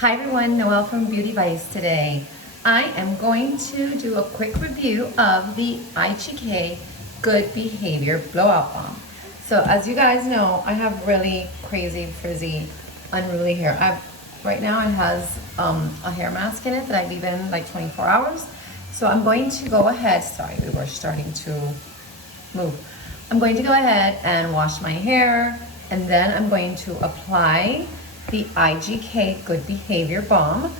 Hi everyone, Noelle from Beauty Vice today. I am going to do a quick review of the IGK Good Behavior Blowout Balm. So as you guys know, I have really crazy, frizzy, unruly hair. Right now it has a hair mask in it that I leave in like 24 hours. So I'm going to go ahead, sorry, we were starting to move. I'm going to go ahead and wash my hair, and then I'm going to apply the IGK Good Behavior Balm.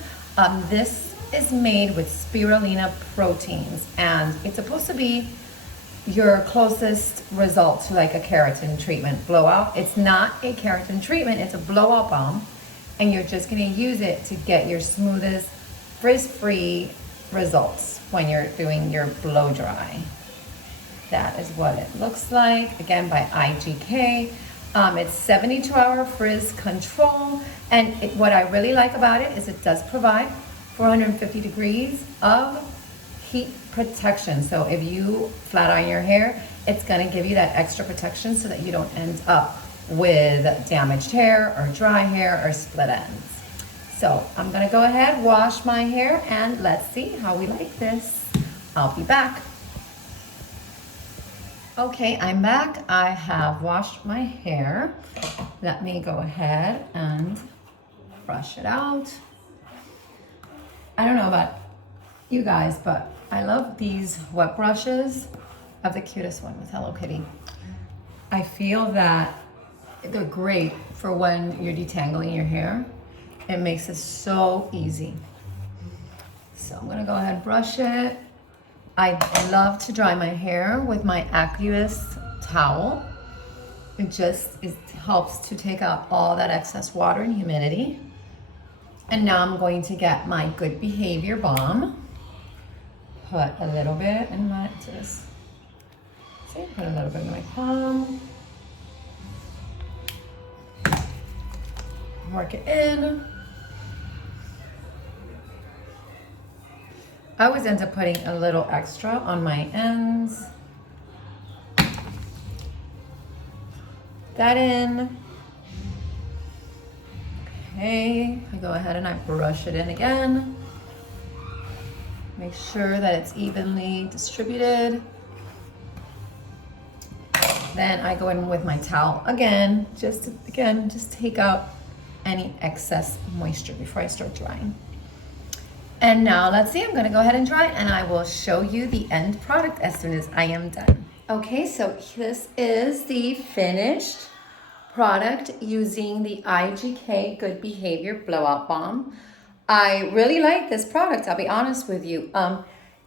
This is made with Spirulina Proteins, and it's supposed to be your closest result to like a keratin treatment blowout. It's not a keratin treatment, it's a blowout balm, and you're just gonna use it to get your smoothest, frizz-free results when you're doing your blow dry. That is what it looks like, again by IGK. It's 72-hour frizz control, and what I really like about it is it does provide 450 degrees of heat protection. So if you flat iron your hair, it's gonna give you that extra protection so that you don't end up with damaged hair or dry hair or split ends. So I'm gonna go ahead, wash my hair, and let's see how we like this. I'll be back. Okay, I'm back. I have washed my hair. Let me go ahead and brush it out. I don't know about you guys, but I love these wet brushes. I have the cutest one with Hello Kitty. I feel that they're great for when you're detangling your hair. It makes it so easy. So I'm gonna go ahead and brush it. I love to dry my hair with my aqueous towel. It helps to take out all that excess water and humidity. And now I'm going to get my Good Behavior Balm. Put a little bit in my, put a little bit in my palm. Work it in. I always end up putting a little extra on my ends. That in. Okay, I go ahead and I brush it in again. Make sure that it's evenly distributed. Then I go in with my towel again, just take out any excess moisture before I start drying. And now let's see, I'm gonna go ahead and dry, and I will show you the end product as soon as I am done. Okay, so this is the finished product using the IGK Good Behavior Blowout Balm. I really like this product, I'll be honest with you.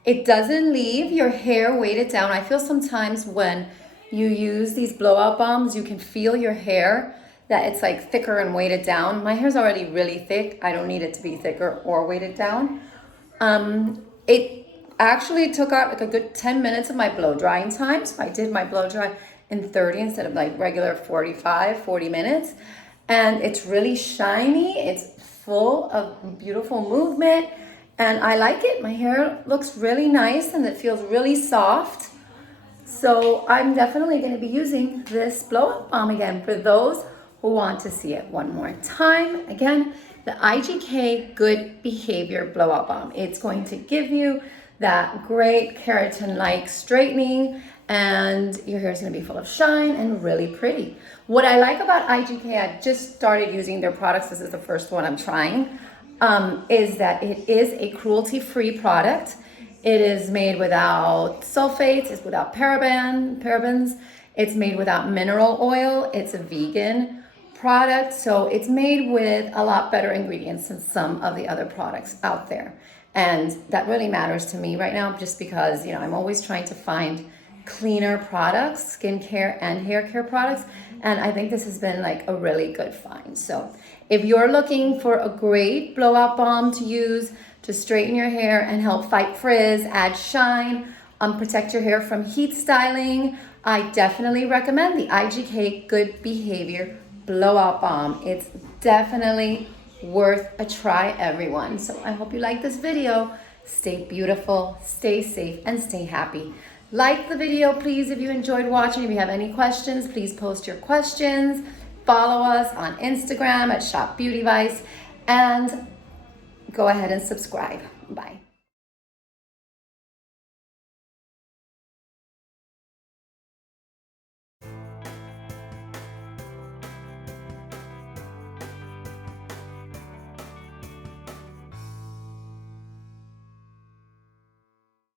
It doesn't leave your hair weighted down. I feel sometimes when you use these blowout balms, you can feel your hair that it's like thicker and weighted down. My hair's already really thick. I don't need it to be thicker or weighted down. It actually took out like a good 10 minutes of my blow drying time. So I did my blow dry in 30 instead of like regular 40 minutes. And it's really shiny. It's full of beautiful movement. And I like it. My hair looks really nice and it feels really soft. So I'm definitely going to be using this blowout balm again for those who want to see it one more time. Again, the IGK Good Behavior Blowout Balm. It's going to give you that great keratin-like straightening, and your hair is going to be full of shine and really pretty. What I like about IGK, I just started using their products. This is the first one I'm trying, is that it is a cruelty-free product. It is made without sulfates, it's without parabens, it's made without mineral oil, it's a vegan product, so it's made with a lot better ingredients than some of the other products out there. And that really matters to me right now, just because, you know, I'm always trying to find cleaner products, skincare and hair care products, and I think this has been like a really good find. So if you're looking for a great blowout balm to use to straighten your hair and help fight frizz, add shine, protect your hair from heat styling, I definitely recommend the IGK Good Behavior Blowout Balm. It's definitely worth a try, everyone. So I hope you like this video. Stay beautiful, stay safe, and stay happy. Like the video, please, if you enjoyed watching. If you have any questions, please post your questions. Follow us on Instagram at Shop Beauty Vice. And go ahead and subscribe. Bye.